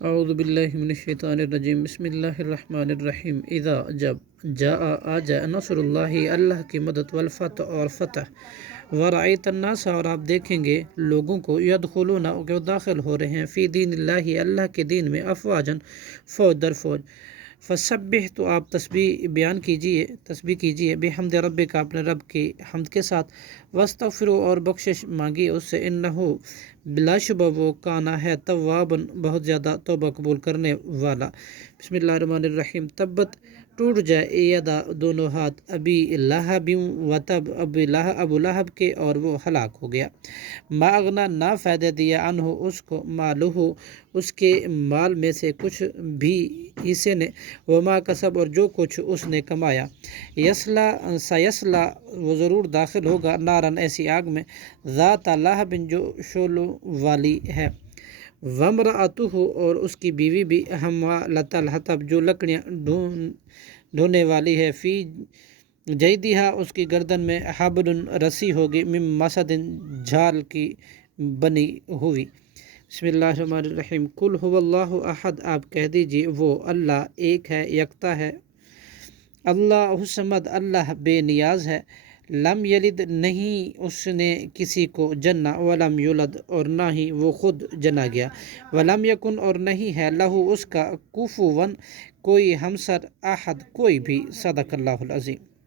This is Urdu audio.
اعوذ باللہ من الشیطان الرجیم، بسم اللہ الرحمن الرحیم۔ اذا جب آ جائے نصر اللہ، اللہ کی مدد، والفتح اور فتح، ورأیت الناس اور آپ دیکھیں گے لوگوں کو، یدخلون کہ وہ داخل ہو رہے ہیں، فی دین اللہ اللہ کے دین میں، افواجن فوج در فوج، فسبح تو آپ تسبیح کیجیے، بحمد ربک اپنے رب کی حمد کے ساتھ، واستغفروا اور بخشش مانگیے اس سے، انہو بلا شبہ وہ کانا ہے، توابن بہت زیادہ توبہ قبول کرنے والا۔ بسم اللہ الرحمن الرحیم۔ تبت ٹوٹ جائے یدا دونوں ہاتھ، ابی لہب و تب، ابو لہب کے اور وہ ہلاک ہو گیا۔ ما اغنا نہ فائدہ دیا عنہ اس کو، مالہ اس کے مال میں سے کچھ بھی اسے نے، وما کسب اور جو کچھ اس نے کمایا، سیسلا وہ ضرور داخل ہوگا، نارن ایسی آگ میں، ذات لہب جو شعلوں والی ہے، وامرأتہ اور اس کی بیوی بھی، حمالۃ الحطب جو لکڑیاں ڈھونے والی ہے، فی جیدہا اس کی گردن میں، حبل رسی ہوگی، من مسد جھال کی بنی ہوئی۔ بسم اللہ الرحمن الرحیم۔ قل هو اللہ احد آپ کہہ دیجئے وہ اللہ ایک ہے، یکتا ہے، اللہ الصمد اللہ بے نیاز ہے، لم یلد نہیں اس نے کسی کو جنا، ولم یولد اور نہ ہی وہ خود جنا گیا، ولم یکن اور نہیں ہے، لہو اس کا، کفوا کوئی ہمسر، احد کوئی بھی۔ صدق اللہ العظیم۔